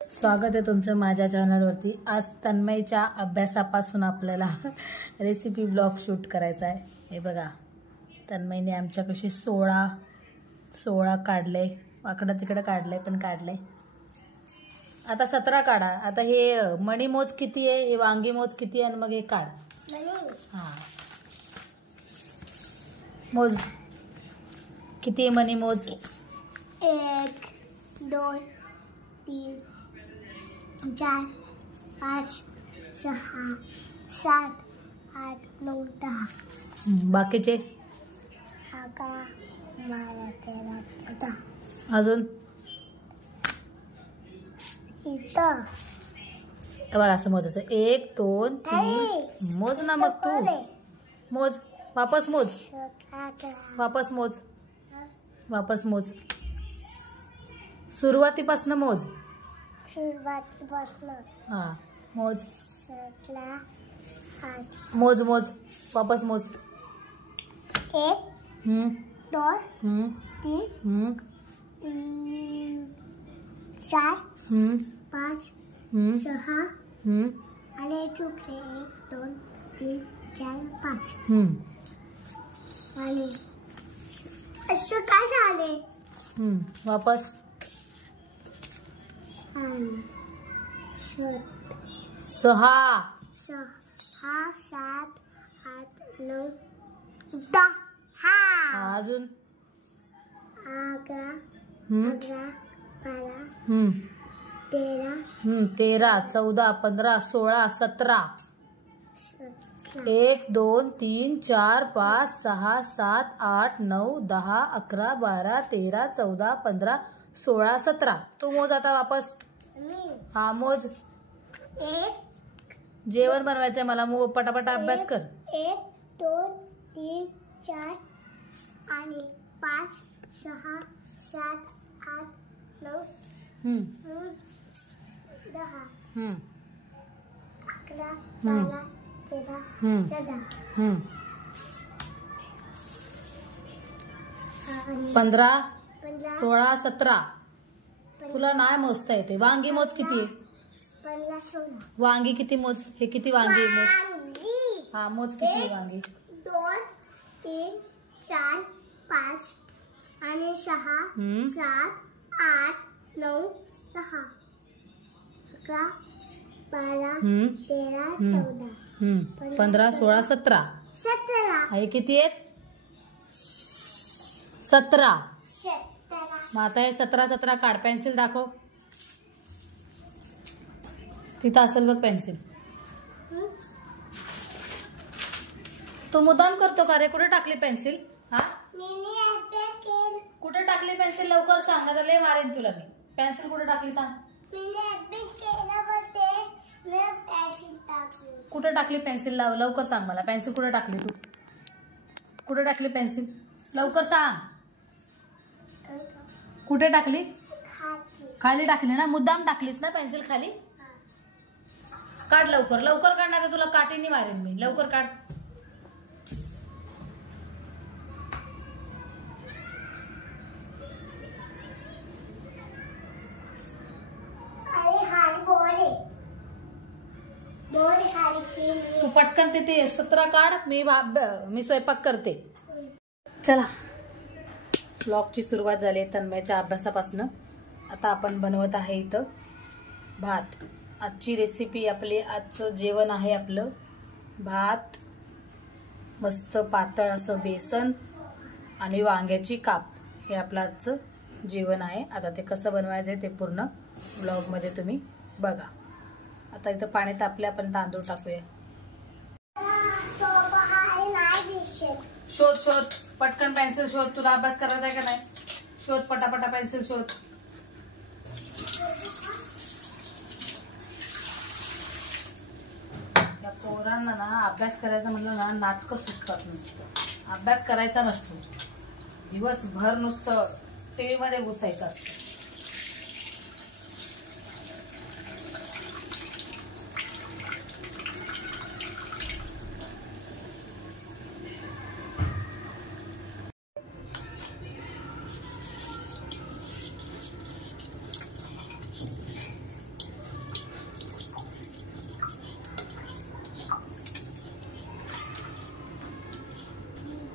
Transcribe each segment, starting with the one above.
स्वागत आहे तुमचं माझ्या चॅनलवरती। आज तन्मयच्या अभ्यासापासून आपल्याला रेसिपी ब्लॉग शूट करायचा आहे। हे बघा, तन्मयने आमच्या कशी 16 काढले, वाकडं तिकडं काढले, पण काढले। आता 17 काढा। आता हे मणी मोज किती आहे, हे वांगी मोज किती आहे, आणि मग हे काढ। हां, मोज किती आहे मणी मोज। 1 2 3 4 5 6 7 8 9 10। बाकीचे 11 12 13 14। अजून इथं बघा, असं मोजायचं। 1 2 3 मोज ना, मग तू मोज, वापस मोज, वापस मोज, वापस मोज, सुरुवातीपासून मोज, सुरुवातीपासून। हां, मोज, 17 8 मोज मोज, वापस मोज। 1 2 3 4 5 6 आणि चुकले 1 2 3 4 5। आणि असं काय झाले, वापस। आणि 6 7 8 9 10। अजून 11 12 13 14 15 16 17। 1 2 3 4 5 6 7 8 9 10 11 12 13 14 15 16 17। तू मोज आता वापस। हा, मोज। जेवण बनवायचंय मला, मग पटापटा अभ्यास कर। 1 2 3 4 आणि 5 6 7 8 9 10 11 12 13 14 15 16 17। तुला नाही मोजता येते। वांगी मोज किती आहे, 15 16। वांगी किती मोज, हे किती वांगी आहे मोज। हा, मोज किती आहे वांगी। 2 3 4 5 आणि 6 7 8 9 10 11 12 13 14 15 16 17। 17। हे किती आहेत, 17। 17। मग आता हे 17 17 काढ। पेन्सिल दाखव, तिथं असेल बघ पेन्सिल। तू मुद्दाम करतो का रे, कुठे टाकली पेन्सिल। हा, कुठे टाकली पेन्सिल, लवकर सांग, ना लय मारेन तुला मी। पेन्सिल कुठे टाकली सांग। कुठे टाकली पेन्सिल, लवकर सांग मला। पेन्सिल कुठे टाकली तू, कुठे टाकली पेन्सिल, लवकर सांग। कुठे टाकली, खाली टाकली ना, मुद्दाम टाकलीस ना पेन्सिल खाली। काढ लवकर, लवकर काढणार तर तुला काठीने मारेन मी, लवकर काढ। तू पटकन तिथे 17 काढ, मी स्वयंपाक करते। चला, ब्लॉगची सुरुवात झाली आहे तन्मयच्या अभ्यासापासून। आता आपण बनवत आहे इथं भात। आजची रेसिपी आपली, आजचं जेवण आहे आपलं भात, मस्त पातळ असं बेसन आणि वांग्याची काप, हे आपलं आजचं जेवण आहे। आता ते कसं बनवायचं ते पूर्ण ब्लॉग मध्ये तुम्ही बघा। आता इथं पाणी तापले, आपण तांदूळ टाकूया। शोध शोध पटकन, पेन्सिल शोध। तुला अभ्यास करायचा आहे का नाही, शोध पटापटा, पेन्सिल शोध। या पोरांना ना अभ्यास करायचा म्हटलं ना, नाटकं सुचतात नुसतं। अभ्यास करायचा नसतो, दिवसभर नुसतं टीव्ही मध्ये घुसायचं असतं।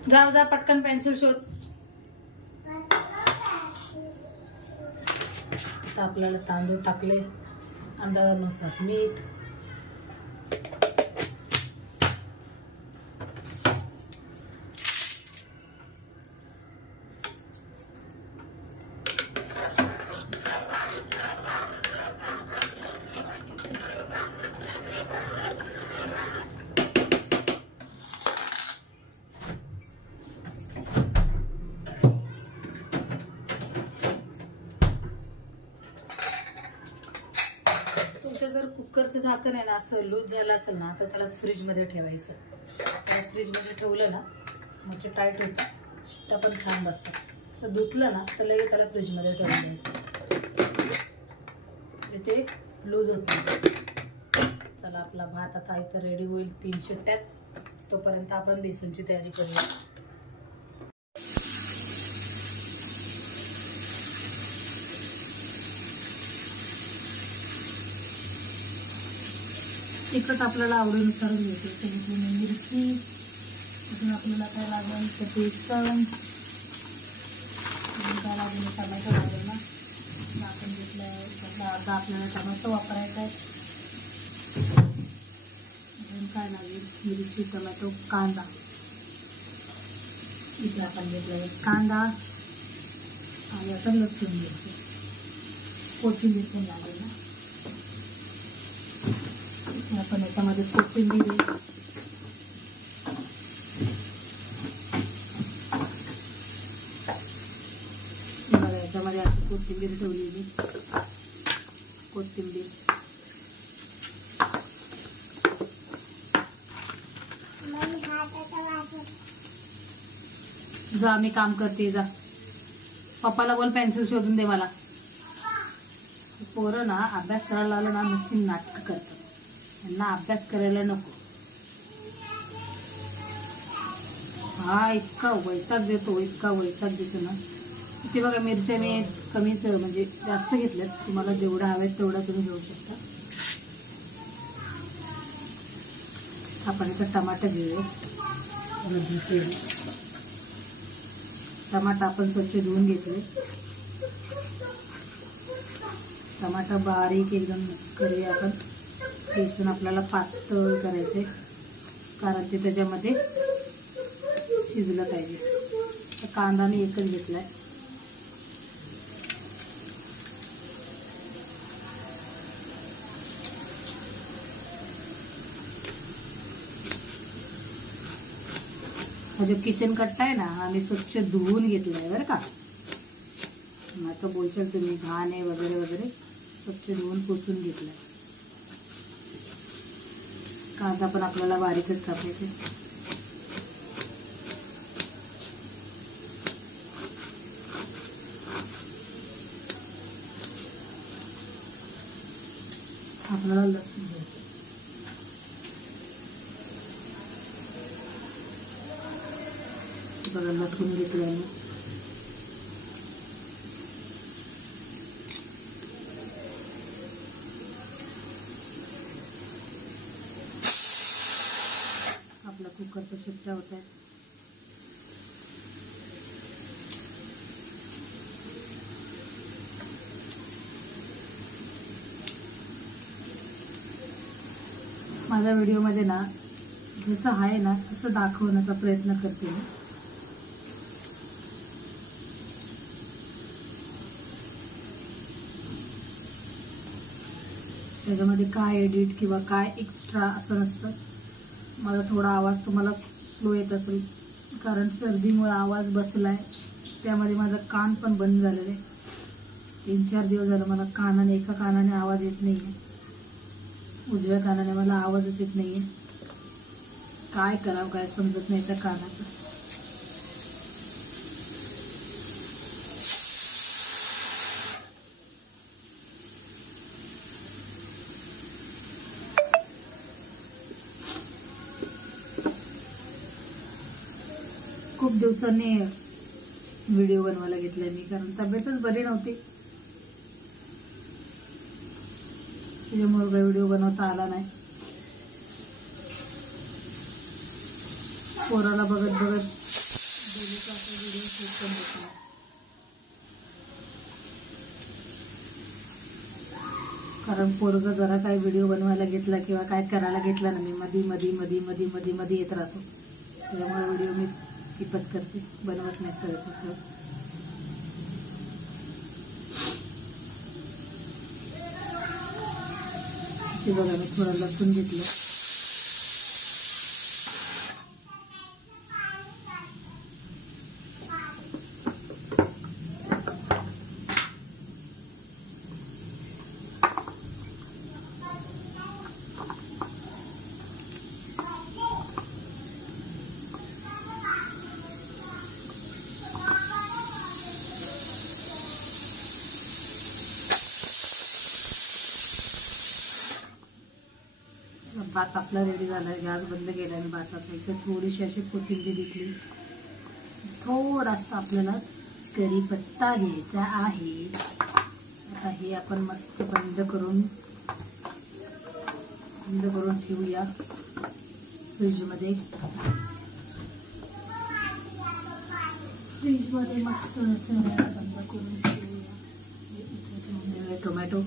जाऊ जा पटकन पेन्सिल शोध. आता आपल्याला तांदूळ टाकले, अंदाजानुसार मीठ, जर कुकरचं झाकण आहे ना असं लूज झालं असेल ना तर त्याला फ्रीजमध्ये ठेवायचं. त्याला फ्रीजमध्ये ठेवलं ना म्हणजे टाईट होतं, शिट्ट्या पण छान बसतात. असं धुतलं ना तर लगेच त्याला फ्रीजमध्ये ठेवून द्यायचं, ते लूज होतं. चला आपला भात आता इथं रेडी होईल 3 शिट्ट्यात. तोपर्यंत आपण बेसनची तयारी करूया. तिखट आपल्याला आवडीनुसार घ्यायचं. त्याच्यातून मिरची, अजून आपल्याला काय लागेल तर बेसन, काय लागेल टमॅटो लागेल ना, आपण घेतलं अर्धा आपल्याला टमॅटो वापरायचा आहे. अजून काय लागेल मिरची, टमॅटो, कांदा. इथे आपण घेतलं कांदा आणि आता लसूण घ्यायचं, कोथिंबीर पण लागेल ना. आपण याच्यामध्ये कोथिंबीर याच्यामध्ये आता कोथिंबीर ठेवलेली, कोथिंबीर जा मी काम करते. जा पप्पाला बोल पेन्सिल शोधून दे मला. पोरं ना अभ्यास करायला लागलं ना नुसती नाटक करतात, यांना अभ्यास करायला नको. हा इतका वैताग देतो, इतका वैताग देतो ना. इथे बघा मिरच्या मी कमीच म्हणजे जास्त घेतल्यात. तुम्हाला जेवढं हवेत तेवढं तुम्ही घेऊ शकता. आपण इथं टमाटर घेऊया. टमाटर आपण स्वच्छ धुवून घेतले. टमाटर बारीक एकदम करूया आपण. बेसन आपल्याला पातळ करायचे कारण ते त्याच्यामध्ये शिजलं पाहिजे. तर कांदा मी एकच घेतलाय. हा जो किचन कट्टा आहे ना आम्ही स्वच्छ धुवून घेतलाय बरं का. आता बोलशाल तुम्ही घाण आहे वगैरे वगैरे, स्वच्छ धुवून पुसून घेतलाय. कांदा पण आपल्याला बारीकच कापायचे. आपल्याला लसूण घ्यायचं. बघा लसूण घेतलं. आपला कुकरच्या शिट्ट्या होत आहेत. माझ्या व्हिडिओमध्ये ना जसं आहे ना तसं दाखवण्याचा प्रयत्न करते मी. त्याच्यामध्ये काय एडिट किंवा काय एक्स्ट्रा असं नसतं. माझा थोडा आवाज तुम्हाला स्लो येत असेल कारण सर्दीमुळे आवाज बसलाय, त्यामध्ये माझा कान पण बंद झालेला आहे. 3-4 दिवस झालं मला कानाने, एका कानाने आवाज येत नाहीये, उजव्या कानाने मला आवाजच येत नाहीये. काय करावं काय समजत नाही त्या कानाचं. खूप दिवसांनी व्हिडिओ बनवायला घेतलाय मी कारण तब्येतच बरी नव्हती, त्याच्यामुळे काही व्हिडिओ बनवता आला नाही. पोराला बघत बघत गेली तर असं व्हिडिओ शूट पण होत नाही. कारण पोरगं जरा काही व्हिडिओ बनवायला घेतला किंवा काय करायला घेतला ना मी मधी मधी मधी मधी मधी मध्ये येत राहतो. त्यामुळे व्हिडिओ मी स्किपच करते, बनवत नाही सगळं तसं. ते बघा मी थोडं लसूण घेतलं. भात आपला रेडी झाला. गॅस बंद केला आणि भाताचा इथं थोडीशी अशी कोथिंबीर घेतली. थोडासा आपल्याला कढीपत्ता घ्यायचा आहे. आता हे आपण मस्त बंद करून ठेवूया फ्रीजमध्ये. मस्त असं बंद करून ठेवूया. टोमॅटो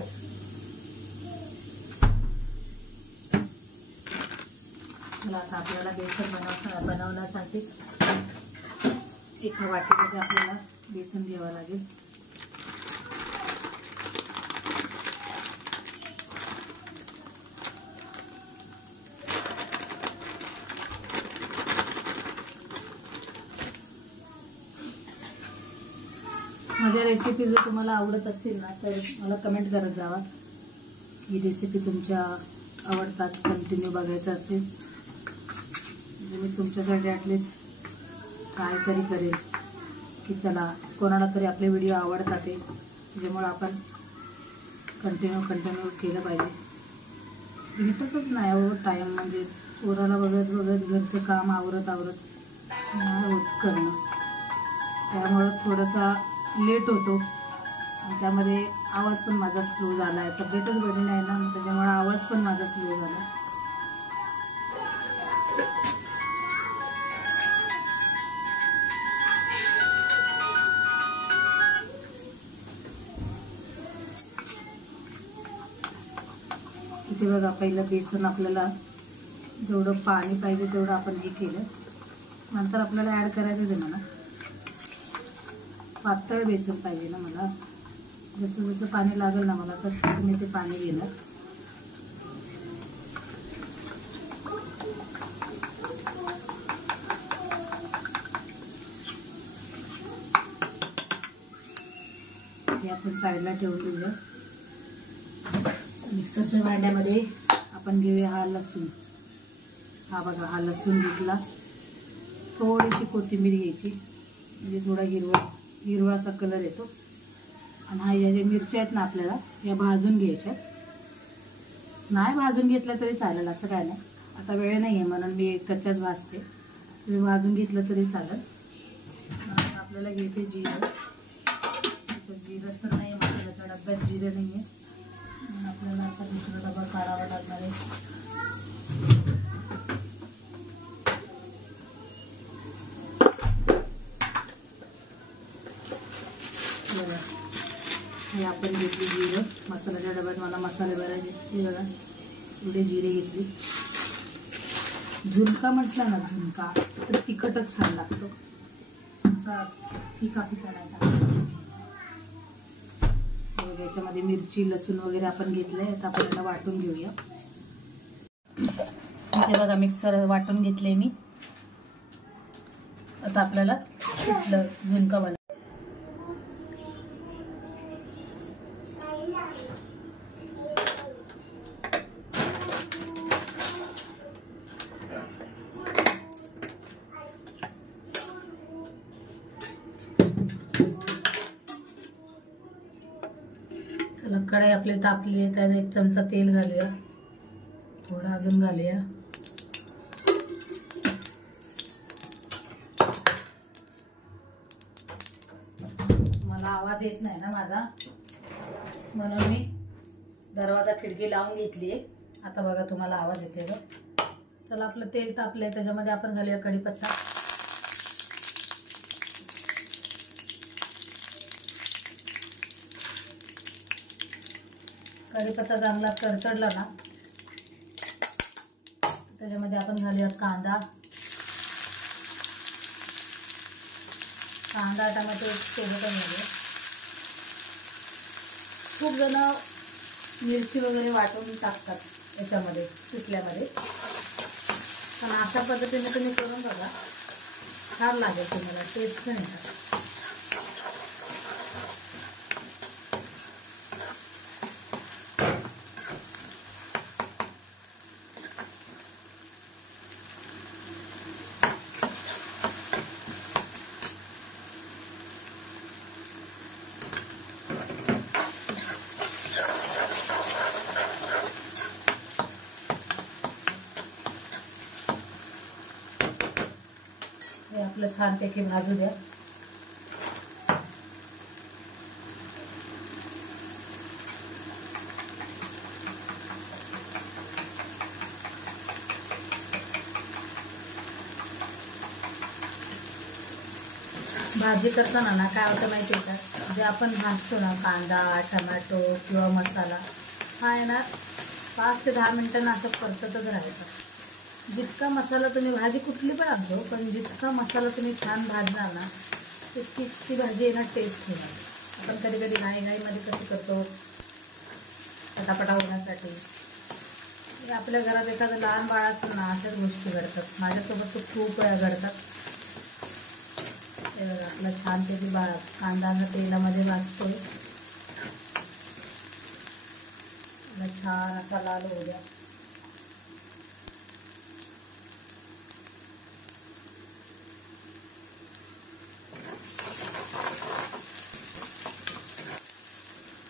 आता आपल्याला बेसन बनवण्यासाठी एका वाटीमध्ये आपल्याला बेसन घ्यावं लागेल. माझ्या रेसिपी जर तुम्हाला आवडत असतील ना तर मला कमेंट करत जावा. ही रेसिपी तुमच्या आवडतात, कंटिन्यू बघायचं असेल मी तुमच्यासाठी ॲटलिस्ट काय तरी करेल की चला कोणाला तरी आपले व्हिडिओ आवडतात ते, त्याच्यामुळे आपण कंटिन्यू केलं पाहिजे. भेटतच नाही आवडत टाईम, म्हणजे चोराला बघत घरचं काम आवरत नाही होत करणं. त्यामुळं थोडासा लेट होतो आणि त्यामध्ये आवाज पण माझा स्लो झाला आहे. तब्येतच बरी नाही ना, त्याच्यामुळे आवाज पण माझा स्लो झाला. इथे बघा पहिलं बेसन आपल्याला जेवढं पाणी पाहिजे तेवढं आपण हे केलं. नंतर आपल्याला ॲड करायचं आहे मला पातळ बेसन पाहिजे ना. मला जसं जसं पाणी लागेल ना मला तसं मी ते पाणी घेणार. हे आपण साईडला ठेवून देऊया. मिक्सरच्या भांड्यामध्ये आपण घेऊया हा लसूण. हा बघा हा लसूण घेतला. थोडीशी कोथिंबीर घ्यायची म्हणजे थोडा हिरवा असा कलर येतो. आणि हा या ज्या मिरच्या आहेत ना आपल्याला या भाजून घ्यायच्या. नाही भाजून घेतलं तरी चालेल, असं काय नाही. आता वेळ नाही आहे म्हणून मी कच्च्याच भाजते. तुम्ही भाजून घेतलं तरी चालेल. आपल्याला घ्यायचे जिरं. जिरं तर नाही, मसाल्याच्या डब्यात जिरं नाही आहे. आपल्याला आता दुसरा डबा काढावा लागणार आहे. बघा हे आपण घेतली जिरं. मसाल्याच्या डब्यात मला मसाले भरायचे. हे बघा एवढे जिरे घेतली. झुणका म्हटलं ना झुणका तर तिखटच छान लागतो. असा फिका नाही. याच्यामध्ये मिरची लसूण वगैरे आपण घेतलंय. आता आपण याला वाटून घेऊया. इथे बघा मिक्सर वाटून घेतले मी. आता आपल्याला झुणका बनव. चला कढई आपली तापली आहे. त्यात 1 चमचा तेल घालूया. थोडं अजून घालूया. मला आवाज येत नाही ना माझा, म्हणून मी दरवाजा खिडकी लावून घेतली आहे. आता बघा तुम्हाला आवाज येते का. चला आपलं तेल तापलंय. त्याच्यामध्ये आपण घालूया कढीपत्ता. कढीपत्ता चांगला तडतडला ना त्याच्यामध्ये आपण घालूया कांदा टोमॅटो सोबतच घालूया. खूप जण मिरची वगैरे वाटून टाकतात याच्यामध्ये पिठल्यामध्ये, पण अशा पद्धतीने तुम्ही करून बघा, छान लागेल तुम्हाला, टेस्ट पण येतात. हे आपलं छानपैकी भाजू द्या. भाजी करताना ना काय होतं माहिती आहे का, जे आपण भाजतो ना कांदा टोमॅटो किंवा मसाला, हा आहे ना 5 ते 10 मिनिटांना असं परततच राहायचं. जितका मसाला तुम्ही, भाजी कुठली पण आणतो, पण जितका मसाला तुम्ही छान भाजणार ना तितकी ती भाजी येणार टेस्ट होणार. आपण कधी कधी घाईमध्ये कसं करतो, पटापटा होण्यासाठी, आपल्या घरात एखादं लहान बाळ असतं ना अशाच गोष्टी घडतात. माझ्यासोबत तर खूप वेळा घडतात. आपला छानपैकी कांदा तेलामध्ये भाजतोय, छान असा लाल होऊ द्या.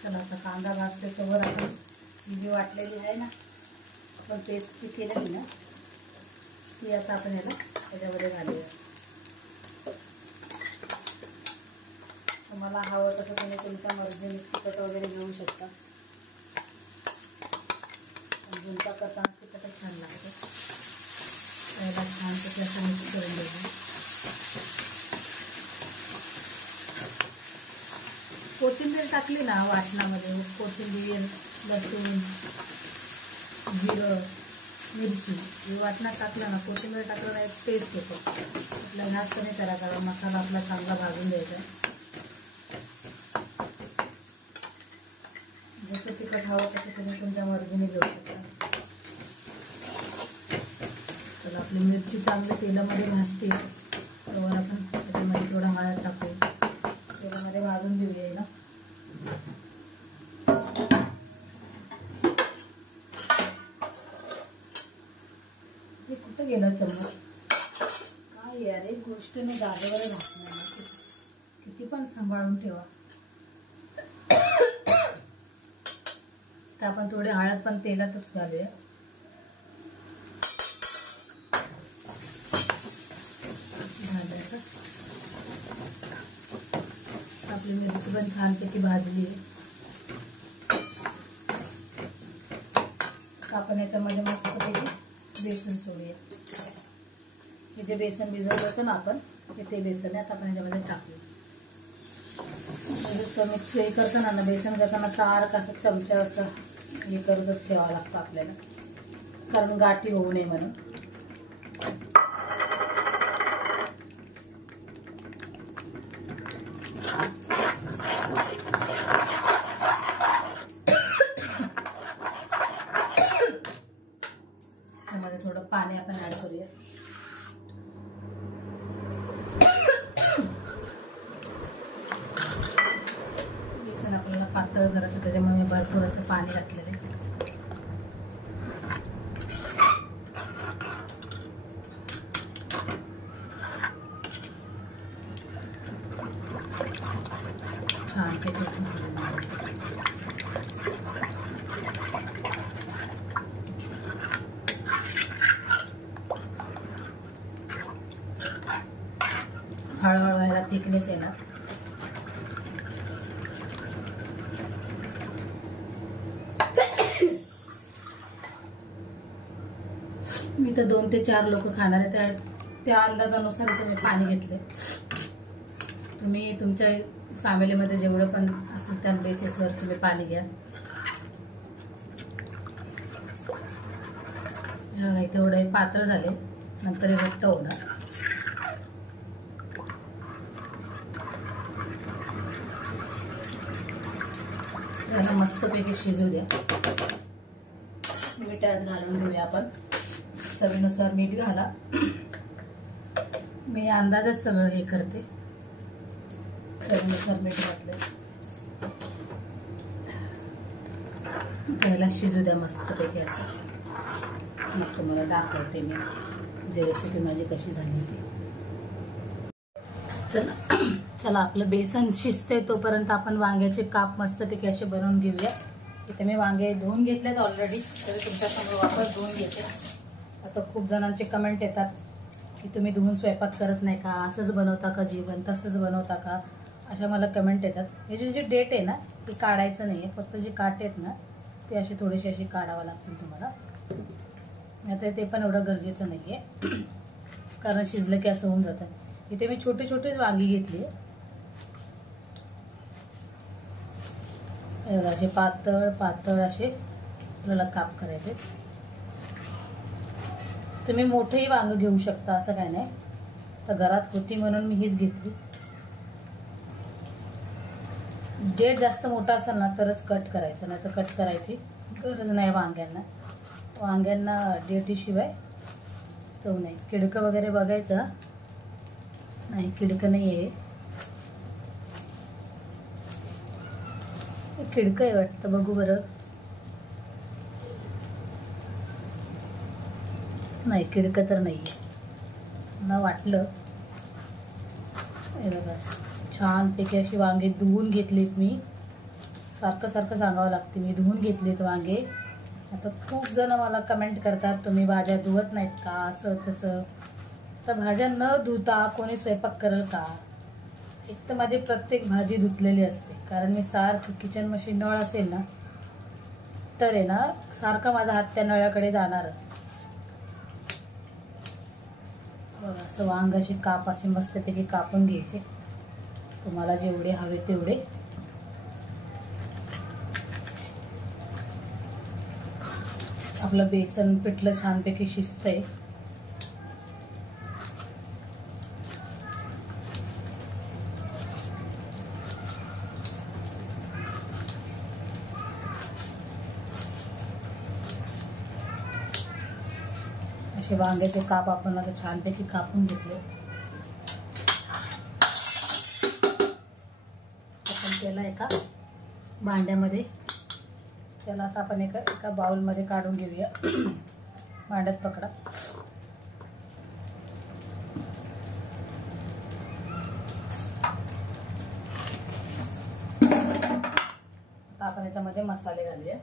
चला आता कांदा भाजते तोवर आपण ही जी वाटलेली आहे ना आपण पेस्ट केलेली ना ती आता आपण याला त्याच्यामध्ये घालूया. तुम्हाला हवं तसं तुम्ही तुमच्या मर्जीने तिखट वगैरे घेऊ शकता. झुणका करताना तिखटच छान लागतं. त्याला छान त्याला मिक्स करून द्यायचं. कोथिंबीर टाकली ना वाटणामध्ये, कोथिंबीर लसूण जिरं मिरची हे वाटणात टाकलं ना, कोथिंबीर टाकलं ना एक टेस्ट येतो. आपला जास्त नाही करा, कारण मसाला आपला चांगला भाजून द्यायचा. जसं तिखट हवं तसं तुम्ही तुमच्या मर्जीने घेऊ शकता. तर आपली मिरची चांगली तेलामध्ये भाजते तर आपण त्याच्यामध्ये थोडा हळद टाकू, तेलामध्ये भाजून देऊया ना. हे कुठं गेला चम्मच, काय यार एक गोष्ट मी जागेवर घातली, किती पण सांभाळून ठेवा. तर आपण थोडी हळद पण तेलातच घालूया. आपली मिरची पण छानपैकी भाजली आहे. आपण याच्यामध्ये मस्तपैकी बेसन सोडूया. हे जे बेसन भिजवलं होतं ना आपण ते बेसन आहे आता आपण याच्यामध्ये टाकूया. जसं मिक्स हे करताना ना बेसन करताना सारखं असं चमचा असं हे करतच ठेवावं लागतं आपल्याला, कारण गाठी होऊ नये म्हणून. त्यामध्ये थोडं पाणी आपण ऍड करूया. बेसन आपल्याला पातळ करायचं, त्याच्यामुळे मी भरपूर असं पाणी घातलेलं आहे. छान पैकी हळूहळू व्हायला थिकनेस येणार. मी तर 2 ते 4 लोक खाणार आहे, त्या अंदाजानुसार तुम्ही पाणी घेतले. तुम्ही तुमच्या फॅमिलीमध्ये जेवढं पण असेल त्या बेसिसवर तुम्ही पाणी घ्या. तेवढे पातळ झाले, नंतर हे घट्ट होणार. त्याला मस्तपैकी शिजू द्या. मीठ घालून घेऊया आपण. चवीनुसार मीठ घाला. मी अंदाजच सगळं हे करते. चवीनुसार मीठ घातलं. त्याला शिजू द्या मस्तपैकी असं. मग तुम्हाला दाखवते मी जे रेसिपी माझी कशी झाली ती. चला आपलं बेसन शिजते तोपर्यंत आपण वांग्याचे काप मस्तपैकी असे बनवून घेऊया. इथे मी वांगे धुवून घेतलेत ऑलरेडी, तरी तुमच्यासमोर वापस धुवून घेते. आता खूप जणांचे कमेंट येतात की तुम्ही धुवून स्वयंपाक करत नाही का, असंच बनवता का जेवण, तसंच बनवता का, अशा मला कमेंट येतात. याची जी डेट आहे ना ती काढायचं नाही आहे, फक्त जी काटे आहेत ना ते अशी थोडीशी अशी काढावं लागतील तुम्हाला. आता ते पण एवढं गरजेचं नाही आहे, कारण शिजलं की असं होऊन जातं. इथे मी छोटे छोटे वांगी घेतली. असे पातळ पातळ असे आपल्याला काप करायचे. तुम्ही मोठेही वांग घेऊ शकता, असं काय नाही. तर घरात होती म्हणून मी हीच घेतली. डेट जास्त मोठा असेल ना तरच कट करायचं, नाही तर कट करायची गरज नाही वांग्यांना. वांग्यांना डेटीशिवाय चव नाही. किडकं वगैरे बघायचं नाही, किडकं नाही आहे. किडकं आहे वाटतं, बघू बरं. नाही, किडकं तर नाही आहे मला वाटलं. हे बघा छानपैकी अशी वांगे धुवून घेतलीत मी. सारखं सारखं सांगावं लागते, मी धुवून घेतलीत वांगे. आता खूप जण मला कमेंट करतात तुम्ही भाज्या धुवत नाहीत का, असं तसं. तर भाज्या न धुता कोणी स्वयंपाक करेल का? एक तर माझी प्रत्येक भाजी धुतलेली असते, कारण मी सारखं किचन मशीन नळ असेल ना तर आहे ना सारखा माझा हात त्या नळ्याकडे जाणारच. बघा असं वांगाचे काप असे मस्तपैकी कापून घ्यायचे, तुम्हाला जेवढे हवे तेवढे. आपलं बेसन पिठलं छानपैकी शिजतंय. असे वांग्याचे काप आपण आता छानपैकी कापून घेतले. आपण त्याला एका भांड्यामध्ये, त्याला आता आपण एका बाउलमध्ये काढून घेऊया. भांड्यात पकडा. आता आपण याच्यामध्ये मसाले घालूया.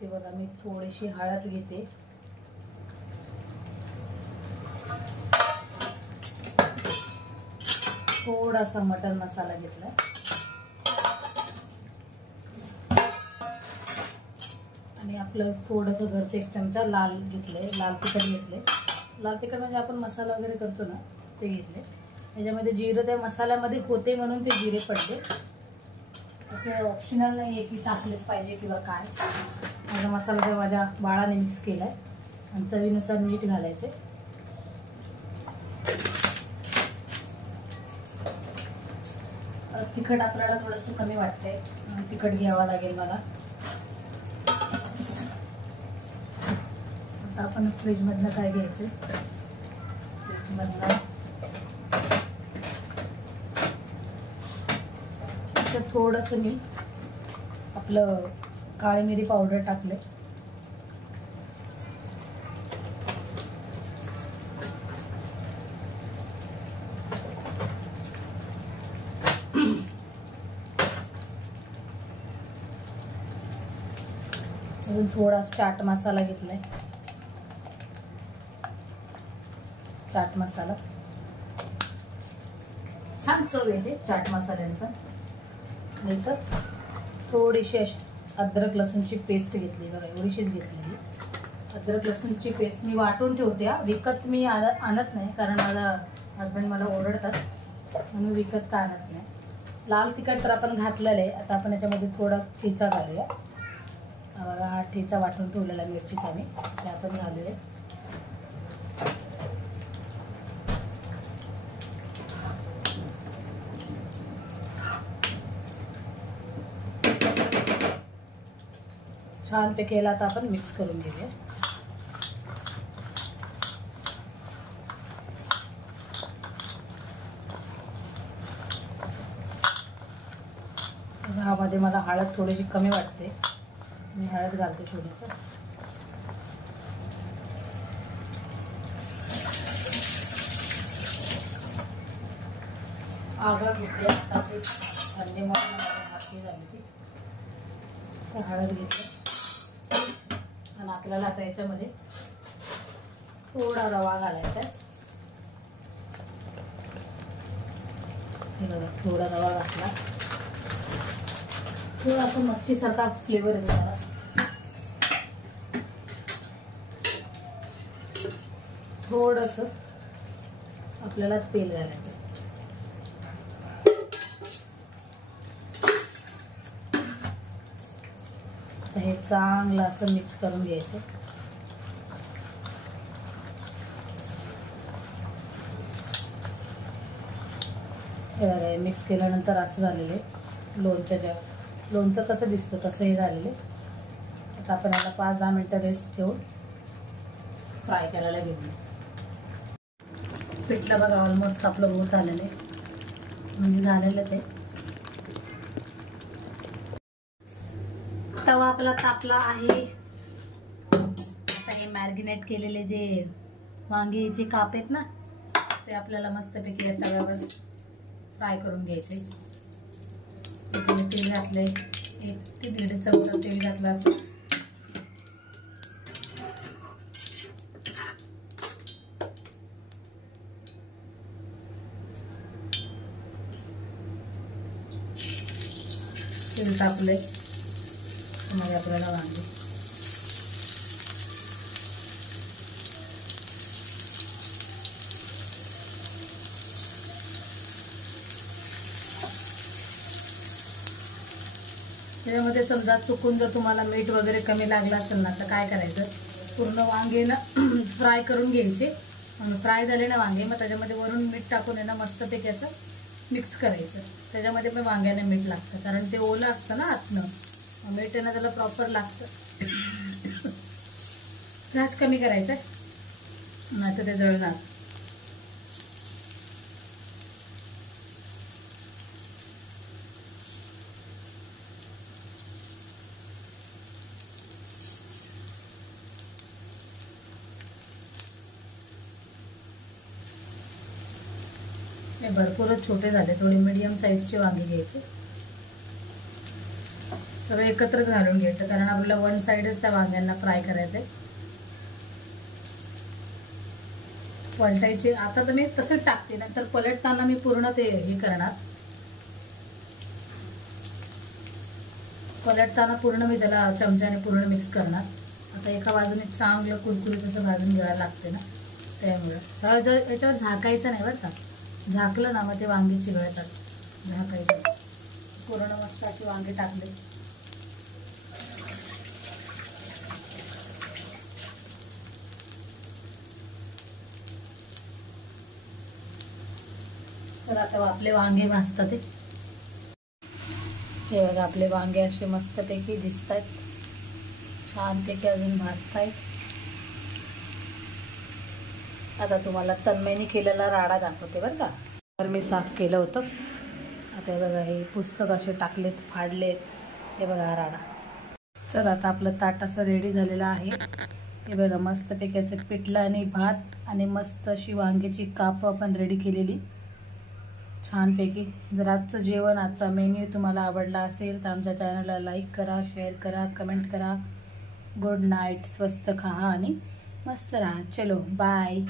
ते बघा मी थोडीशी हळद घेते. थोडासा मटन मसाला घेतला. आणि आपलं थोडंसं घरचं 1 चमचा लाल घेतले, लाल तिखट घेतले. लाल तिखट म्हणजे आपण मसाला वगैरे करतो ना ते घेतले. त्याच्यामध्ये जिरं त्या मसाल्यामध्ये होते म्हणून ते जिरे पडले. असं ऑप्शनल नाही आहे की टाकलेच पाहिजे किंवा काय. माझा मसाला तर माझ्या बाळाने मिक्स केलाय. आणि चवीनुसार मीठ घालायचे. तिखट आपल्याला थोडंसं कमी वाटतंय, तिखट घ्यावं लागेल मला. आता आपण फ्रीजमधनं काय घ्यायचं, फ्रीजमधनं थोडंसं मी आपलं काळी मिरी पावडर टाकले. अजून थोडा चाट मसाला घेतलाय. चाट मसाला छान चव येते चाट मसाल्याने पण. नाही तर थोडीशी अशी अद्रक लसूणची पेस्ट घेतली. बघा एवढीशीच घेतली. अद्रक लसूणची पेस्ट मी वाटून ठेवते. विकत मी आणत नाही, कारण माझा हसबंड मला ओरडतात म्हणून विकत का आणत नाही. लाल तिखट तर आपण घातलेलं आहे. आता आपण याच्यामध्ये थोडा ठेचा घालूया. बघा हा ठेचा वाटून ठेवलेला मिरचीचा मी ते आपण घालूया. छान ते केला तर आपण मिक्स करून घेऊया. ह्यामध्ये मला हळद थोडीशी कमी वाटते, मी हळद घालते थोडीसं. आगा घेतली आताची थंडीमध्ये हाती झाली ती, तर हळद घेतली. आणि आपल्याला आता याच्यामध्ये थोडा रवा घालायचा आहे. हे बघा थोडा रवा घातला, थोडासा मच्छीसारखा फ्लेवर येतो. थोडंसं आपल्याला तेल घालायचं. हे चांगलं असं मिक्स करून घ्यायचं. हे बघा मिक्स केल्यानंतर असं झालेलं आहे. लोणचं कसं दिसतं तसं हे झालेलं आहे. आता आपण याला 5-10 मिनटं रेस्ट ठेवून फ्राय करायला घेऊया. पिठलं बघा ऑलमोस्ट आपलं होत आलेलं आहे, म्हणजे झालेलंच आहे. तवा आपला तापला आहे. आता हे मॅरिनेट केलेले जे वांगीचे काप आहेत ना, ते आपल्याला मस्तपैकी तव्यावर फ्राय करून घ्यायचे. तेल घातले, 1 ते 1.5 चमचा तेल घातलं असं. तेल टाकले मध्ये आपल्याला वांगे. त्याच्यामध्ये समजा चुकून जर तुम्हाला मीठ वगैरे कमी लागलं असेल ना, तर काय करायचं, पूर्ण वांगे ना फ्राय करून घ्यायचे. फ्राय झाले ना वांगे, मग त्याच्यामध्ये वरून मीठ टाकून आहे ना मस्तपैकी असं मिक्स करायचं. त्याच्यामध्ये पण वांग्याने मीठ लागतं, कारण ते ओलं असतं ना आतनं, मीठ आहे ना त्याला प्रॉपर लागतं. गॅस कमी करायचं, नाही तर ते जळणार. हे भरपूरच छोटे झाले, थोडी मीडियम साईजची वांगी घ्यायची. सगळं एकत्रच घालून घ्यायचं, कारण आपल्याला वन साइडच त्या वांग्यांना फ्राय करायचंय. पलटायचे आता तर मी तसंच टाकते, नंतर पलटताना मी पूर्ण ते हे करणार. पलटताना पूर्ण मी त्याला चमच्याने पूर्ण मिक्स करणार. आता एका बाजूने चांगलं कुरकुरीत असं भाजून घ्यायला लागते ना, त्यामुळे याच्यावर झाकायचं नाही बरं का. झाकलं ना मग ते वांगी चिघळतात. झाकायचं. पूर्ण मस्त अशी वांगी टाकले. तर आता आपले वांगे भाजतात. हे बघा आपले वांगे असे मस्तपैकी दिसतात, छानपैकी अजून भाजतायत. आता तुम्हाला तन्मयनी केलेला राडा दाखवते बरं का. तर मी साफ केलं होतं. आता हे बघा हे पुस्तक असे टाकलेत, फाडलेत. हे बघा हा राडा. चल आता आपलं ताट असं रेडी झालेलं आहे. हे बघा मस्तपैकी असं पिठलं आणि भात आणि मस्त अशी वांग्याची काप आपण रेडी केलेली छानपैकी. जर आजचं जेवण, आजचा मेन्यू तुम्हाला आवडला असेल तर आमच्या चॅनलला लाईक करा, शेअर करा, कमेंट करा. Good night. स्वस्त खा आणि मस्त राहा. चलो बाय.